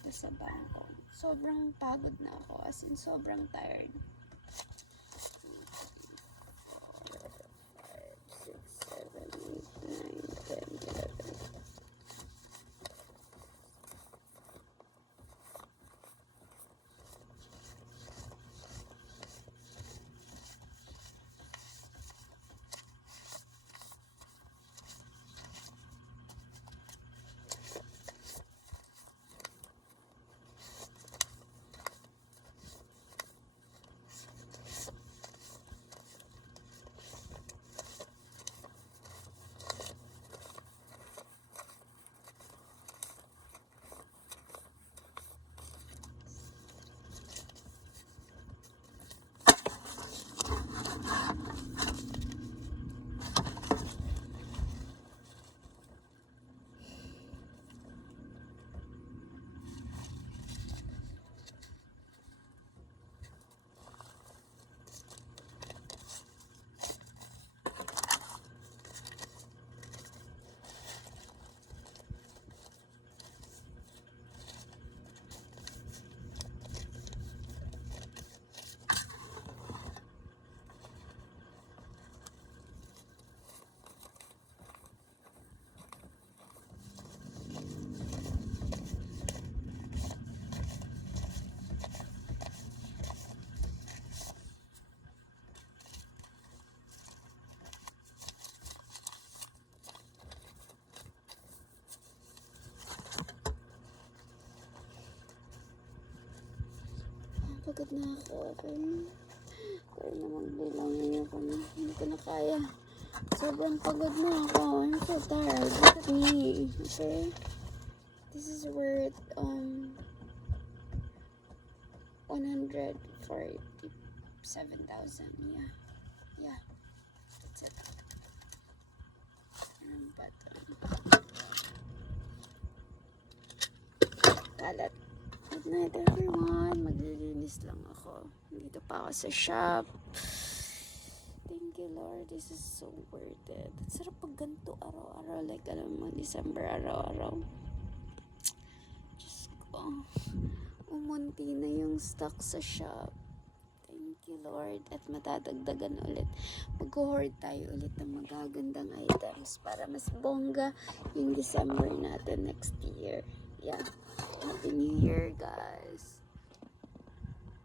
pumunta sa bangko. Sobrang pagod na ako, as in sobrang tired. 4, 5, 6, 7, 8, 9, 10, 11. Pagod na ako. Kaya naman bilangin ako na. Hindi ko na kaya. Sobrang pagod na ako. I'm so tired. Look at me. Okay? This is worth 147,000. Yeah. That's it. But kalat. Good night everyone. Maglilinis lang ako. Dito pa ako sa shop. Thank you Lord. This is so worth it. Sarap pag ganito araw-araw. Like alam mo, December araw-araw. Diyos ko. Umunti na yung stock sa shop. Thank you Lord. At matadagdagan ulit. Mag-hoard tayo ulit ng magagandang items para mas bongga yung December natin next year. Yeah. Happy New Year, guys.